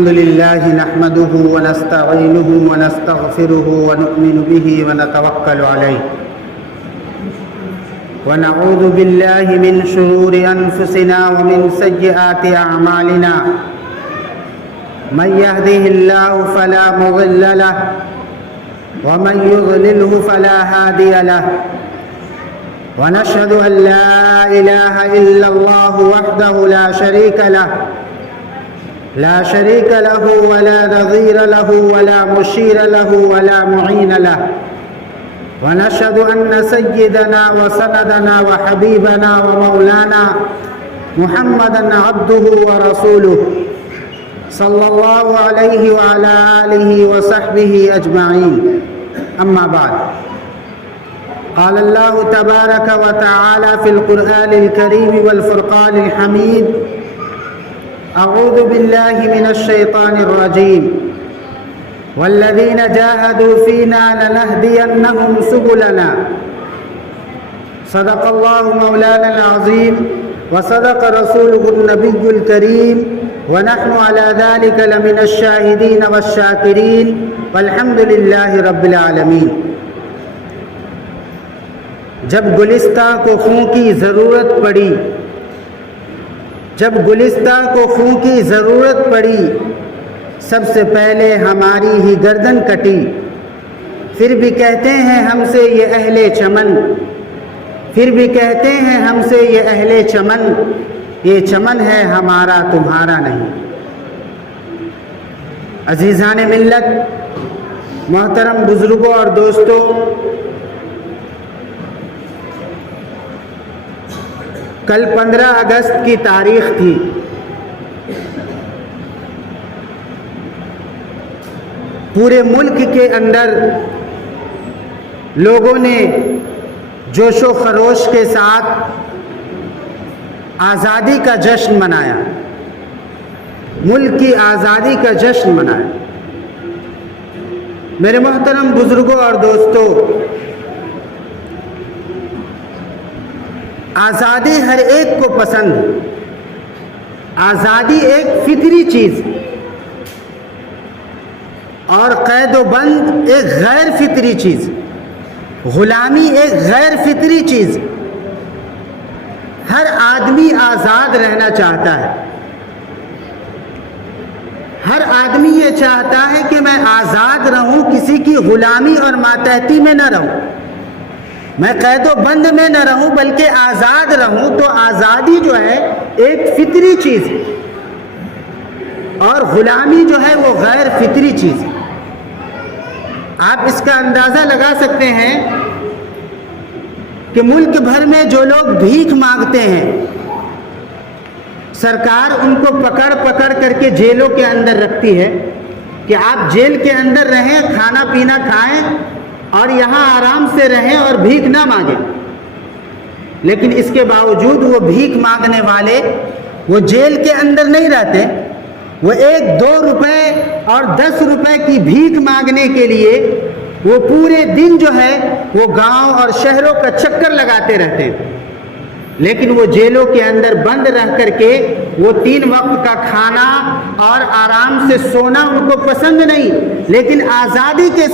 الحمد لله نحمده ونستعينه ونستغفره ونؤمن به ونتوكل عليه ونعوذ بالله من شرور أنفسنا ومن سيئات أعمالنا من يهده الله فلا مضل له ومن يضلله فلا هادي له ونشهد أن لا إله إلا الله وحده لا شريك له ولا نظير له ولا مشير له ولا معين له ونشهد أن سيدنا وسندنا وحبيبنا ومولانا محمدا عبده ورسوله صلى الله عليه وعلى آله وصحبه أجمعين أما بعد قال الله تبارك وتعالى في القرآن الكريم والفرقان الحميد أعوذ بالله من الشيطان الرجيم والذين جاهدوا فينا لنهدينهم سبلنا صدق الله مولانا العظيم وصدق رسوله النبي الكريم ونحن على ذلك لمن الشاهدين والشاكرين والحمد لله رب العالمين. جب گلستہ کو خوں کی ضرورت پڑی سب سے پہلے ہماری ہی گردن کٹی. پھر بھی کہتے ہیں ہم سے یہ اہل چمن یہ چمن ہے ہمارا تمہارا نہیں. عزیزان ملت، محترم بزرگوں اور دوستوں، کل 15 اگست کی تاریخ تھی. پورے ملک کے اندر لوگوں نے جوش و خروش کے ساتھ آزادی کا جشن منایا، ملک کی آزادی کا جشن منایا. میرے محترم بزرگوں اور دوستوں، آزادی ہر ایک کو پسند ہے. آزادی ایک فطری چیز اور قید و بند ایک غیر فطری چیز، غلامی ایک غیر فطری چیز. ہر آدمی آزاد رہنا چاہتا ہے. ہر آدمی یہ چاہتا ہے کہ میں آزاد رہوں، کسی کی غلامی اور ماتحتی میں نہ رہوں، میں قید و بند میں نہ رہوں بلکہ آزاد رہوں. تو آزادی جو ہے ایک فطری چیز ہے اور غلامی جو ہے وہ غیر فطری چیز ہے. آپ اس کا اندازہ لگا سکتے ہیں کہ ملک بھر میں جو لوگ بھیک مانگتے ہیں، سرکار ان کو پکڑ کر کے جیلوں کے اندر رکھتی ہے کہ آپ جیل کے اندر رہیں، کھانا پینا کھائیں اور یہاں آرام سے رہیں اور بھیک نہ مانگیں. لیکن اس کے باوجود وہ بھیک مانگنے والے وہ جیل کے اندر نہیں رہتے. وہ 1-2 روپے اور 10 روپے کی بھیک مانگنے کے لیے وہ پورے دن جو ہے وہ گاؤں اور شہروں کا چکر لگاتے رہتے ہیں. لیکن وہ جیلوں کے اندر بند رہ کر کے وہ 3 وقت کا کھانا اور آرام سے سونا ان کو پسند نہیں. لیکن آزادی کے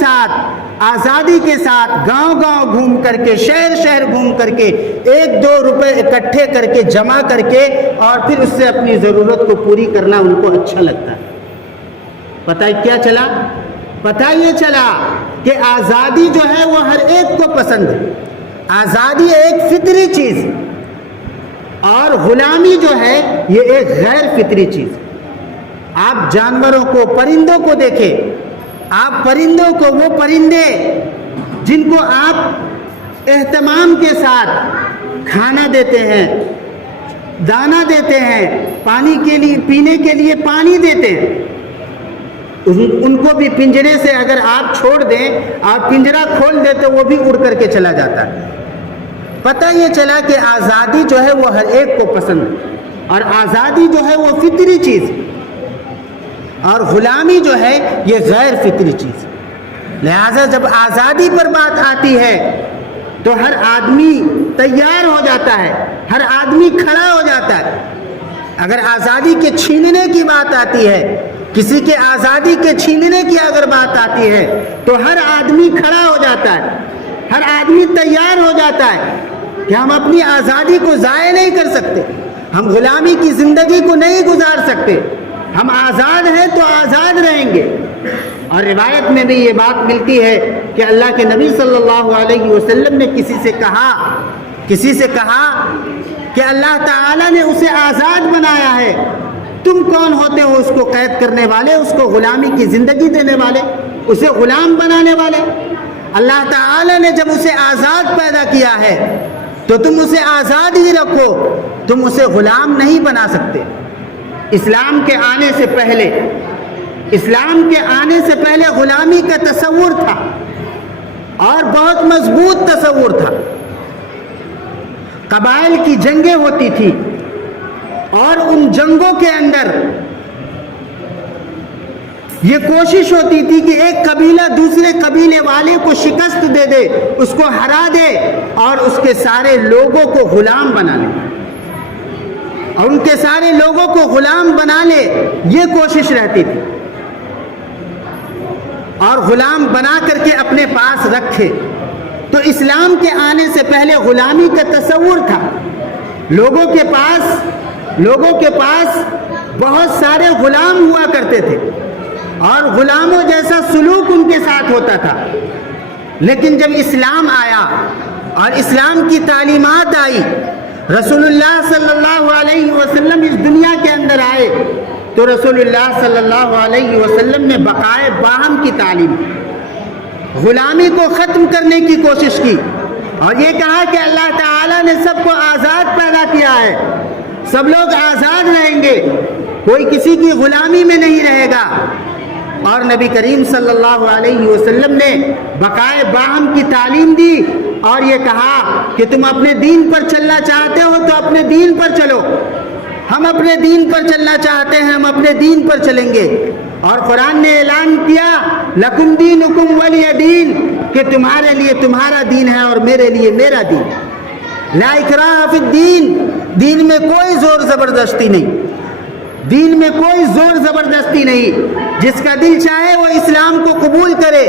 ساتھ گاؤں گھوم کر کے، شہر گھوم کر کے 1-2 روپے اکٹھے کر کے جمع کر کے اور پھر اس سے اپنی ضرورت کو پوری کرنا ان کو اچھا لگتا ہے. پتہ کیا چلا؟ پتہ یہ چلا کہ آزادی جو ہے وہ ہر ایک کو پسند ہے. آزادی ایک فطری چیز اور غلامی جو ہے یہ ایک غیر فطری چیز. آپ جانوروں کو، پرندوں کو دیکھیں. آپ پرندوں کو، وہ پرندے جن کو آپ اہتمام کے ساتھ کھانا دیتے ہیں، دانا دیتے ہیں، پانی کے لیے، پینے کے لیے پانی دیتے ہیں، ان کو بھی پنجرے سے اگر آپ چھوڑ دیں، آپ پنجرا کھول دیں تو وہ بھی اڑ کر کے چلا جاتا ہے. پتہ یہ چلا کہ آزادی جو ہے وہ ہر ایک کو پسند ہے اور آزادی جو ہے وہ فطری چیز ہے اور غلامی جو ہے یہ غیر فطری چیز ہے. لہٰذا جب آزادی پر بات آتی ہے تو ہر آدمی تیار ہو جاتا ہے، ہر آدمی کھڑا ہو جاتا ہے. اگر آزادی کے چھیننے کی بات آتی ہے کسی کے آزادی کے چھیننے کی اگر بات آتی ہے تو ہر آدمی کھڑا ہو جاتا ہے، ہر آدمی تیار ہو جاتا ہے کہ ہم اپنی آزادی کو ضائع نہیں کر سکتے، ہم غلامی کی زندگی کو نہیں گزار سکتے، ہم آزاد ہیں تو آزاد رہیں گے۔ اور روایت میں بھی یہ بات ملتی ہے کہ اللہ کے نبی صلی اللہ علیہ وسلم نے کسی سے کہا کہ اللہ تعالیٰ نے اسے آزاد بنایا ہے، تم کون ہوتے ہو اس کو قید کرنے والے، اس کو غلامی کی زندگی دینے والے، اسے غلام بنانے والے؟ اللہ تعالیٰ نے جب اسے آزاد پیدا کیا ہے تو تم اسے آزاد ہی رکھو، تم اسے غلام نہیں بنا سکتے۔ اسلام کے آنے سے پہلے غلامی کا تصور تھا اور بہت مضبوط تصور تھا۔ قبائل کی جنگیں ہوتی تھی اور ان جنگوں کے اندر یہ کوشش ہوتی تھی کہ ایک قبیلہ دوسرے قبیلے والے کو شکست دے دے، اس کو ہرا دے اور اس کے سارے لوگوں کو غلام بنا لے، اور ان کے سارے لوگوں کو غلام بنا لے، یہ کوشش رہتی تھی، اور غلام بنا کر کے اپنے پاس رکھے۔ تو اسلام کے آنے سے پہلے غلامی کا تصور تھا، لوگوں کے پاس بہت سارے غلام ہوا کرتے تھے اور غلاموں جیسا سلوک ان کے ساتھ ہوتا تھا۔ لیکن جب اسلام آیا اور اسلام کی تعلیمات آئی، رسول اللہ صلی اللہ علیہ وسلم اس دنیا کے اندر آئے تو رسول اللہ صلی اللہ علیہ وسلم نے بقائے باہم کی تعلیم، غلامی کو ختم کرنے کی کوشش کی، اور یہ کہا کہ اللہ تعالیٰ نے سب کو آزاد پیدا کیا ہے، سب لوگ آزاد رہیں گے، کوئی کسی کی غلامی میں نہیں رہے گا۔ اور نبی کریم صلی اللہ علیہ وسلم نے بقائے باہم کی تعلیم دی اور یہ کہا کہ تم اپنے دین پر چلنا چاہتے ہو تو اپنے دین پر چلو، ہم اپنے دین پر چلنا چاہتے ہیں، ہم اپنے دین پر چلیں گے۔ اور قرآن نے اعلان کیا لکم دینکم ولی دین، کہ تمہارے لیے تمہارا دین ہے اور میرے لیے میرا دین۔ لا اکراہ فی الدین، دین میں کوئی زور زبردستی نہیں، دین میں کوئی زور زبردستی نہیں، جس کا دل چاہے وہ اسلام کو قبول کرے،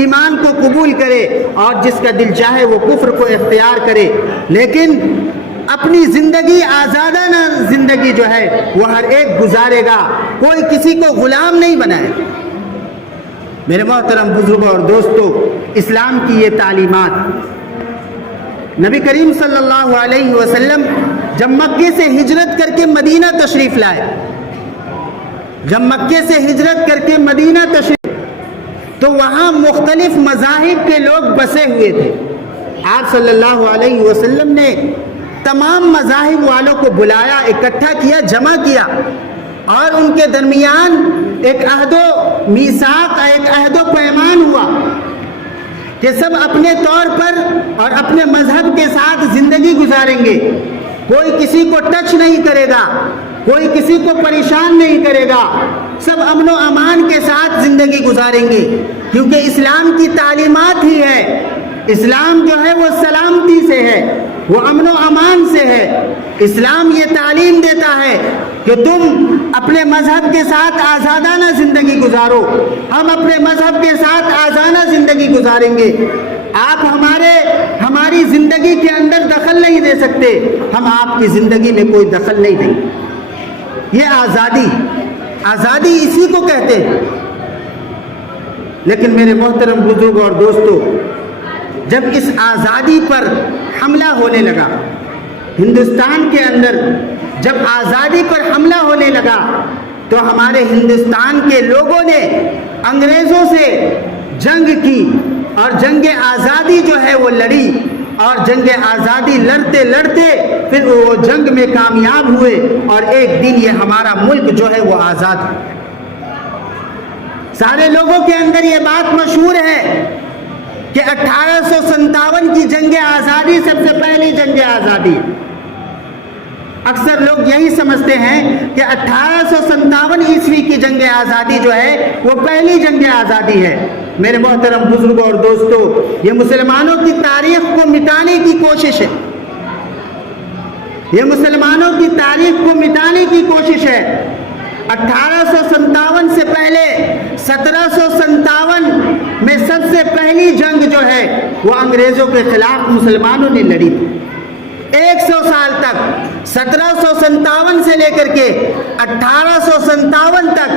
ایمان کو قبول کرے، اور جس کا دل چاہے وہ کفر کو اختیار کرے، لیکن اپنی زندگی آزادانہ زندگی جو ہے وہ ہر ایک گزارے گا، کوئی کسی کو غلام نہیں بنائے۔ میرے محترم بزرگوں اور دوستو، اسلام کی یہ تعلیمات، نبی کریم صلی اللہ علیہ وسلم جب مکے سے ہجرت کر کے مدینہ تشریف لائے، تو وہاں مختلف مذاہب کے لوگ بسے ہوئے تھے۔ آپ صلی اللہ علیہ وسلم نے تمام مذاہب والوں کو بلایا، اکٹھا کیا، جمع کیا، اور ان کے درمیان ایک عہد و میثاق، ایک عہد و پیمان ہوا کہ سب اپنے طور پر اور اپنے مذہب کے ساتھ زندگی گزاریں گے، کوئی کسی کو ٹچ نہیں کرے گا، کوئی کسی کو پریشان نہیں کرے گا، سب امن و امان کے ساتھ زندگی گزاریں گے، کیونکہ اسلام کی تعلیمات ہی ہے۔ اسلام جو ہے وہ سلامتی سے ہے، وہ امن و امان سے ہے۔ اسلام یہ تعلیم دیتا ہے کہ تم اپنے مذہب کے ساتھ آزادانہ زندگی گزارو، ہم اپنے مذہب کے ساتھ آزادانہ زندگی گزاریں گے، آپ ہماری زندگی کے اندر دخل نہیں دے سکتے، ہم آپ کی زندگی میں کوئی دخل نہیں دیں گے۔ یہ آزادی اسی کو کہتے ہیں۔ لیکن میرے محترم بزرگوں اور دوستو، جب اس آزادی پر حملہ ہونے لگا، ہندوستان کے اندر جب آزادی پر حملہ ہونے لگا، تو ہمارے ہندوستان کے لوگوں نے انگریزوں سے جنگ کی، اور جنگ آزادی جو ہے وہ لڑی، اور جنگ آزادی لڑتے لڑتے پھر وہ جنگ میں کامیاب ہوئے، اور ایک دن یہ ہمارا ملک جو ہے وہ آزاد ہے۔ سارے لوگوں کے اندر یہ بات مشہور ہے کہ 1857 کی جنگ آزادی سب سے پہلی جنگ آزادی ہے۔ اکثر لوگ یہی سمجھتے ہیں کہ 1857 عیسوی کی جنگ آزادی جو ہے وہ پہلی جنگ آزادی ہے۔ میرے محترم بزرگوں اور دوستو، یہ مسلمانوں کی تاریخ کو مٹانے کی کوشش ہے، یہ مسلمانوں کی تاریخ کو مٹانے کی کوشش ہے۔ 1857 سے پہلے 1757 میں سب سے پہلی جنگ جو ہے وہ انگریزوں کے خلاف مسلمانوں نے لڑی تھی۔ 100 سال تک 1757 سے لے کر کے 1857 تک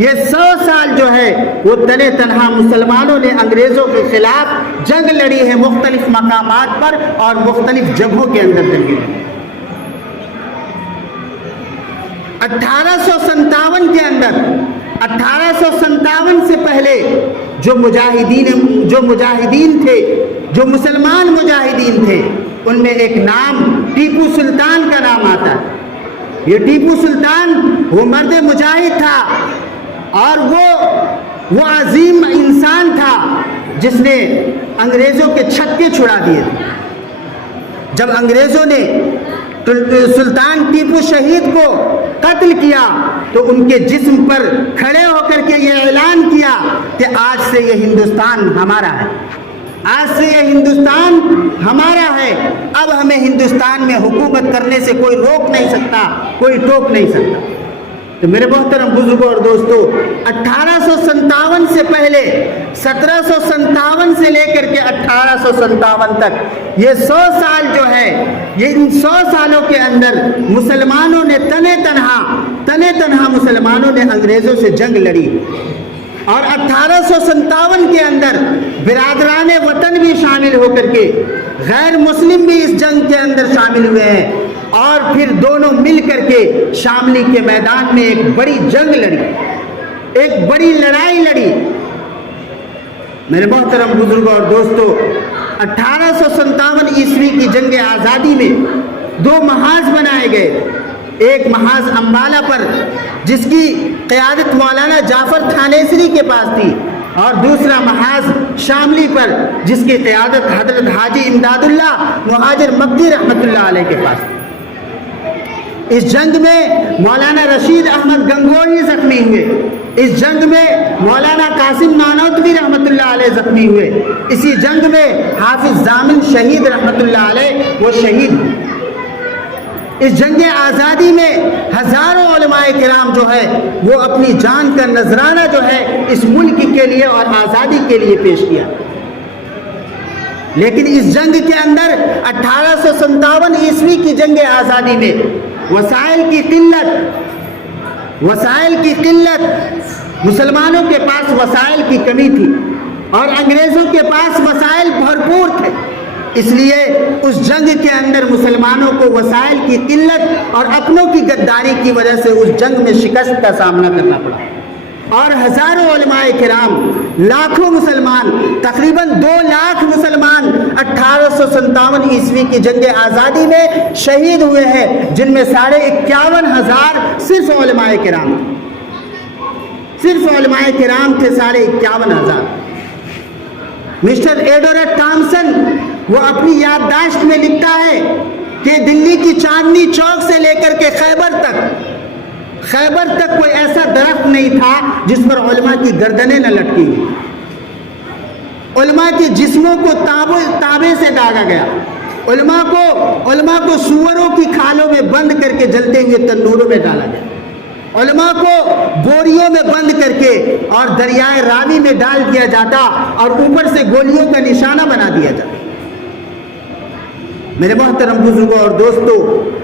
یہ 100 سال جو ہے وہ تنے تنہا مسلمانوں نے انگریزوں کے خلاف جنگ لڑی ہے، مختلف مقامات پر اور مختلف جگہوں کے اندر جنگیں لڑی۔ 1857 کے اندر 1857 سے پہلے جو مجاہدین تھے، جو مسلمان مجاہدین تھے، ان میں ایک نام ٹیپو سلطان کا نام آتا ہے۔ یہ ٹیپو سلطان وہ مرد مجاہد تھا اور وہ عظیم انسان تھا جس نے انگریزوں کے چھکے چھڑا دیے تھے۔ جب انگریزوں نے سلطان ٹیپو شہید کو قتل کیا تو ان کے جسم پر کھڑے ہو کر کے یہ اعلان کیا کہ آج سے یہ ہندوستان ہمارا ہے، آج سے یہ ہندوستان ہمارا ہے، اب ہمیں ہندوستان میں حکومت کرنے سے کوئی روک نہیں سکتا، کوئی ٹوک نہیں سکتا۔ تو میرے محترم بزرگوں اور دوستو، 1857 سے پہلے 1757 سے لے کر کے 1857 تک یہ 100 سال جو ہے، یہ ان 100 سالوں کے اندر مسلمانوں نے تنے تنہا مسلمانوں نے انگریزوں سے جنگ لڑی، اور 1857 کے اندر برادران وطن بھی شامل ہو کر کے غیر مسلم بھی اس جنگ کے اندر شامل ہوئے ہیں، اور پھر دونوں مل کر کے شاملی کے میدان میں ایک بڑی جنگ لڑی، ایک بڑی لڑائی لڑی۔ میرے محترم بزرگوں اور دوستو، 1857 عیسوی کی جنگ آزادی میں 2 محاذ بنائے گئے، ایک محاذ امبالہ پر جس کی قیادت مولانا جعفر تھانیسری کے پاس تھی، اور دوسرا محاذ شاملی پر جس کی قیادت حضرت حاجی امداد اللہ مہاجر مکی رحمۃ اللہ علیہ کے پاس تھی۔ اس جنگ میں مولانا رشید احمد گنگوہی زخمی ہوئے، اس جنگ میں مولانا قاسم نانوتوی رحمۃ اللہ علیہ زخمی ہوئے، اسی جنگ میں حافظ ضامن شہید رحمۃ اللہ علیہ وہ شہید ہوئے۔ اس جنگ آزادی میں ہزاروں علماء کرام جو ہے وہ اپنی جان کا نذرانہ جو ہے اس ملک کے لیے اور آزادی کے لیے پیش کیا، لیکن اس جنگ کے اندر 1857 عیسوی کی جنگ آزادی میں وسائل کی قلت، مسلمانوں کے پاس وسائل کی کمی تھی اور انگریزوں کے پاس وسائل بھرپور تھے، اس لیے اس جنگ کے اندر مسلمانوں کو وسائل کی قلت اور اپنوں کی غداری کی وجہ سے اس جنگ میں شکست کا سامنا کرنا پڑا، اور ہزاروں علماء کرام، لاکھوں مسلمان، تقریباً 2 لاکھ مسلمان 1857 عیسوی کی جنگ آزادی میں شہید ہوئے ہیں، جن میں 51,500 صرف علماء کرام تھے، صرف علماء کرام تھے 51,500۔ مسٹر ایڈورڈ ٹامسن وہ اپنی یادداشت میں لکھتا ہے کہ دلی کی چاندنی چوک سے لے کر کے خیبر تک کوئی ایسا درخت نہیں تھا جس پر علماء کی گردنیں نہ لٹکی ہوئی، علماء کے جسموں کو تابے سے داغا گیا، علماء کو سوروں کی کھالوں میں بند کر کے جلتے ہوئے تندوروں میں ڈالا گیا، علماء کو بوریوں میں بند کر کے اور دریائے راوی میں ڈال دیا جاتا اور اوپر سے گولیوں کا نشانہ بنا دیا جاتا۔ میرے محترم بزرگوں اور دوستو،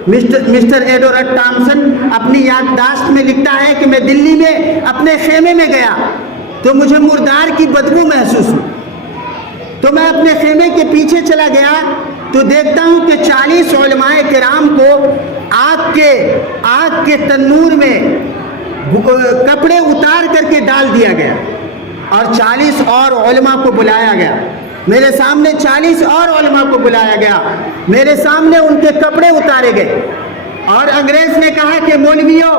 مسٹر ایڈورڈ ٹامسن اپنی یادداشت میں لکھتا ہے کہ میں دلی میں اپنے خیمے میں گیا تو مجھے مردار کی بدبو محسوس ہوئی، تو میں اپنے خیمے کے پیچھے چلا گیا تو دیکھتا ہوں کہ 40 علماء کرام کو آگ کے تنور میں کپڑے اتار کر کے ڈال دیا گیا، اور 40 اور علماء کو بلایا گیا، میرے سامنے 40 اور علماء کو بلایا گیا، میرے سامنے ان کے کپڑے اتارے گئے، اور انگریز نے کہا کہ مولویوں،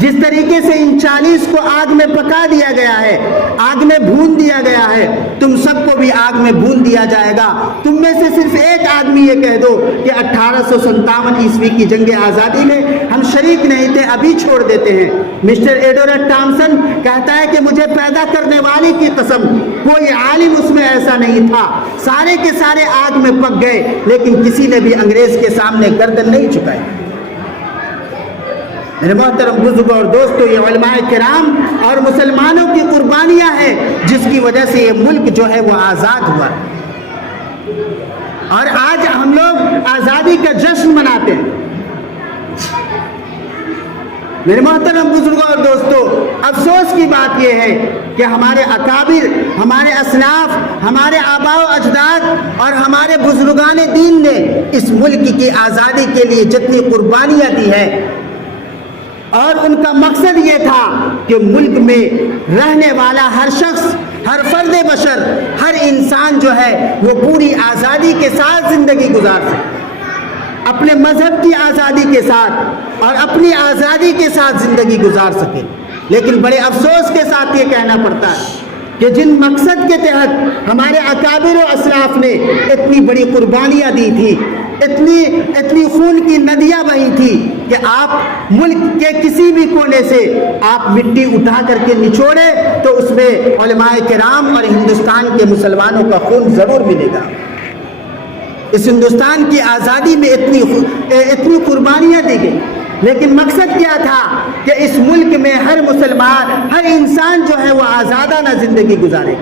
جس طریقے سے ان 40 کو آگ میں پکا دیا گیا ہے، آگ میں بھون دیا گیا ہے، تم سب کو بھی آگ میں بھون دیا جائے گا، تم میں سے صرف ایک آدمی یہ کہہ دو کہ 1857 عیسوی کی جنگ آزادی میں ہم شریک نہیں تھے، ابھی چھوڑ دیتے ہیں۔ مسٹر ایڈورڈ ٹامسن کہتا ہے کہ مجھے پیدا کرنے والی کی قسم، کوئی عالم اس میں ایسا نہیں تھا، سارے کے سارے آگ میں پک گئے، لیکن کسی نے بھی انگریز کے سامنے گردن نہیں جھکائی۔ میرے محترم بزرگوں اور دوستوں، یہ علماء کرام اور مسلمانوں کی قربانیاں ہیں جس کی وجہ سے یہ ملک جو ہے وہ آزاد ہوا، اور آج ہم لوگ آزادی کا جشن مناتے ہیں۔ میرے محترم بزرگوں اور دوستوں، افسوس کی بات یہ ہے کہ ہمارے اکابر، ہمارے اسلاف، ہمارے آباء و اجداد اور ہمارے بزرگان دین نے اس ملک کی آزادی کے لیے جتنی قربانیاں دی ہیں، اور ان کا مقصد یہ تھا کہ ملک میں رہنے والا ہر شخص، ہر فرد بشر، ہر انسان جو ہے وہ پوری آزادی کے ساتھ زندگی گزار سکے، اپنے مذہب کی آزادی کے ساتھ اور اپنی آزادی کے ساتھ زندگی گزار سکے۔ لیکن بڑے افسوس کے ساتھ یہ کہنا پڑتا ہے کہ جن مقصد کے تحت ہمارے اکابر و اسلاف نے اتنی بڑی قربانیاں دی تھی، اتنی خون کی ندیاں بہی تھی کہ آپ ملک کے کسی بھی کونے سے آپ مٹی اٹھا کر کے نچوڑے تو اس میں علماء کرام اور ہندوستان کے مسلمانوں کا خون ضرور ملے گا۔ اس ہندوستان کی آزادی میں اتنی قربانیاں دی گئی، لیکن مقصد کیا تھا کہ اس ملک میں ہر مسلمان، ہر انسان جو ہے وہ آزادانہ زندگی گزارے،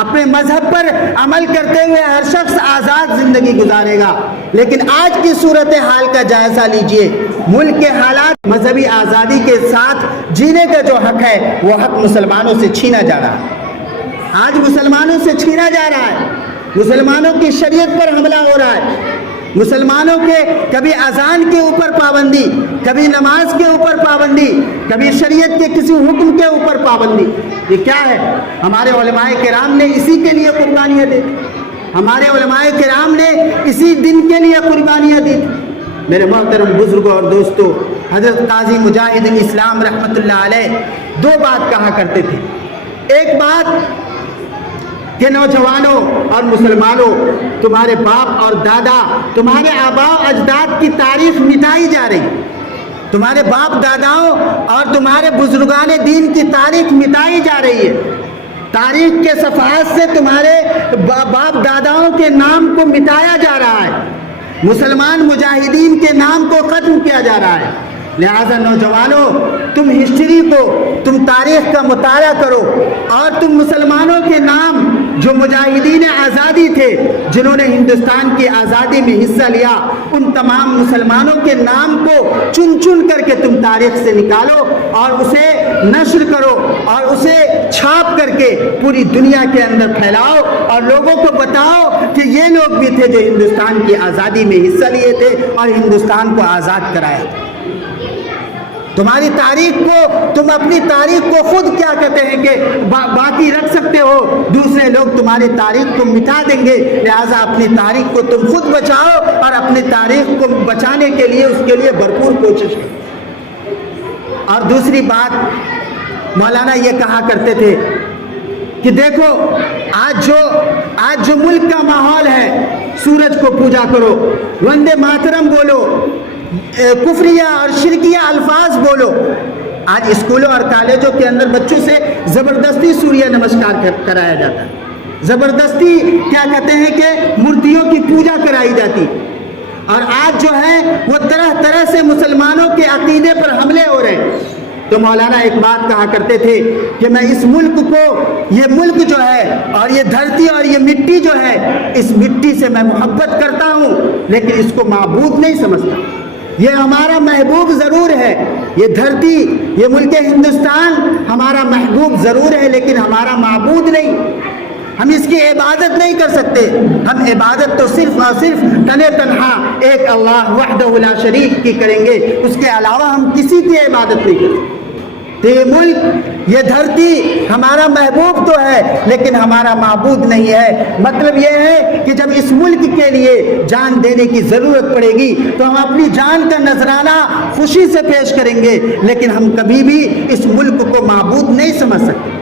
اپنے مذہب پر عمل کرتے ہوئے ہر شخص آزاد زندگی گزارے گا۔ لیکن آج کی صورتحال کا جائزہ لیجئے، ملک کے حالات، مذہبی آزادی کے ساتھ جینے کا جو حق ہے وہ حق مسلمانوں سے چھینا جا رہا ہے، آج مسلمانوں سے چھینا جا رہا ہے۔ مسلمانوں کی شریعت پر حملہ ہو رہا ہے، مسلمانوں کے کبھی اذان کے اوپر پابندی، کبھی نماز کے اوپر پابندی، کبھی شریعت کے کسی حکم کے اوپر پابندی۔ یہ کیا ہے؟ ہمارے علماء کرام نے اسی کے لیے قربانیاں دی، ہمارے علماء کرام نے اسی دن کے لیے قربانیاں دی۔ میرے محترم بزرگوں اور دوستوں، حضرت قاضی مجاہد اسلام رحمۃ اللہ علیہ دو بات کہا کرتے تھے۔ ایک بات کہ نوجوانوں اور مسلمانوں، تمہارے باپ اور دادا، تمہارے آباء و اجداد کی تاریخ مٹائی جا رہی، تمہارے باپ داداؤں اور تمہارے بزرگان دین کی تاریخ مٹائی جا رہی ہے، تاریخ کے صفحات سے تمہارے باپ داداؤں کے نام کو مٹایا جا رہا ہے، مسلمان مجاہدین کے نام کو ختم کیا جا رہا ہے۔ لہذا نوجوانوں، تم ہسٹری کو، تم تاریخ کا مطالعہ کرو، اور تم مسلمانوں کے نام جو مجاہدین آزادی تھے، جنہوں نے ہندوستان کی آزادی میں حصہ لیا، ان تمام مسلمانوں کے نام کو چن چن کر کے تم تاریخ سے نکالو اور اسے نشر کرو اور اسے چھاپ کر کے پوری دنیا کے اندر پھیلاؤ، اور لوگوں کو بتاؤ کہ یہ لوگ بھی تھے جو ہندوستان کی آزادی میں حصہ لیے تھے اور ہندوستان کو آزاد کرایا تھا۔ تمہاری تاریخ کو، تم اپنی تاریخ کو خود کیا کہتے ہیں کہ باقی رکھ سکتے ہو، دوسرے لوگ تمہاری تاریخ کو مٹا دیں گے، لہٰذا اپنی تاریخ کو تم خود بچاؤ اور اپنی تاریخ کو بچانے کے لیے اس کے لیے بھرپور کوشش کرو۔ اور دوسری بات، مولانا یہ کہا کرتے تھے کہ دیکھو آج جو ملک کا ماحول ہے، سورج کو پوجا کرو، وندے ماترم بولو، کفریہ اور شرکیہ الفاظ بولو۔ آج اسکولوں اور کالجوں کے اندر بچوں سے زبردستی سوریہ نمسکار کرایا جاتا ہے، زبردستی کیا کہتے ہیں کہ مورتیوں کی پوجا کرائی جاتی، اور آج جو ہے وہ طرح طرح سے مسلمانوں کے عقیدے پر حملے ہو رہے ہیں۔ تو مولانا ایک بات کہا کرتے تھے کہ میں اس ملک کو، یہ ملک جو ہے اور یہ دھرتی اور یہ مٹی جو ہے، اس مٹی سے میں محبت کرتا ہوں لیکن اس کو معبود نہیں سمجھتا۔ یہ ہمارا محبوب ضرور ہے، یہ دھرتی، یہ ملک ہندوستان ہمارا محبوب ضرور ہے لیکن ہمارا معبود نہیں، ہم اس کی عبادت نہیں کر سکتے۔ ہم عبادت تو صرف اور صرف تنہا تنہا ایک اللہ وحدہ لا شریک کی کریں گے، اس کے علاوہ ہم کسی کی عبادت نہیں کر سکتے۔ تو یہ ملک، یہ دھرتی ہمارا محبوب تو ہے لیکن ہمارا معبود نہیں ہے۔ مطلب یہ ہے کہ جب اس ملک کے لیے جان دینے کی ضرورت پڑے گی تو ہم اپنی جان کا نذرانہ خوشی سے پیش کریں گے، لیکن ہم کبھی بھی اس ملک کو معبود نہیں سمجھ سکتے۔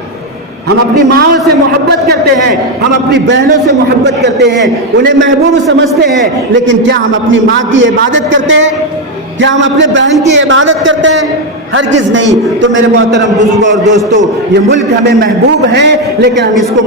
ہم اپنی ماں سے محبت کرتے ہیں، ہم اپنی بہنوں سے محبت کرتے ہیں، انہیں محبوب سمجھتے ہیں، لیکن کیا ہم اپنی ماں کی عبادت کرتے ہیں؟ کیا ہم اپنے بہن کی عبادت کرتے ہیں؟ ہرگز نہیں۔ تو میرے محترم بزرگوں اور دوستوں، یہ ملک ہمیں محبوب ہے لیکن ہم اس کو